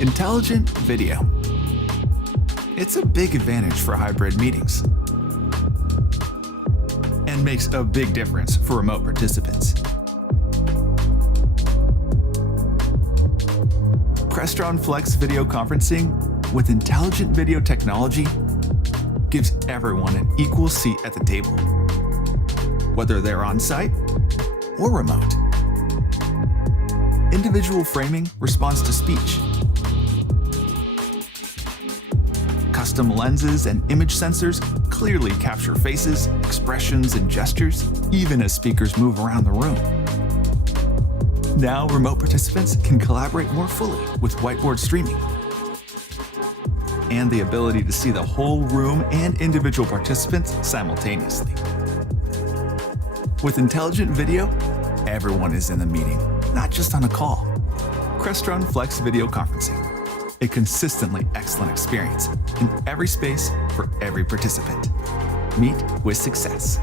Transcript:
Intelligent video. It's a big advantage for hybrid meetings and makes a big difference for remote participants. Crestron Flex video conferencing with intelligent video technology gives everyone an equal seat at the table, whether they're on-site or remote. Individual framing responds to speech. Custom lenses and image sensors clearly capture faces, expressions, and gestures, even as speakers move around the room. Now, remote participants can collaborate more fully with whiteboard streaming and the ability to see the whole room and individual participants simultaneously. With intelligent video, everyone is in the meeting, not just on a call. Crestron Flex video conferencing, a consistently excellent experience in every space for every participant. Meet with success.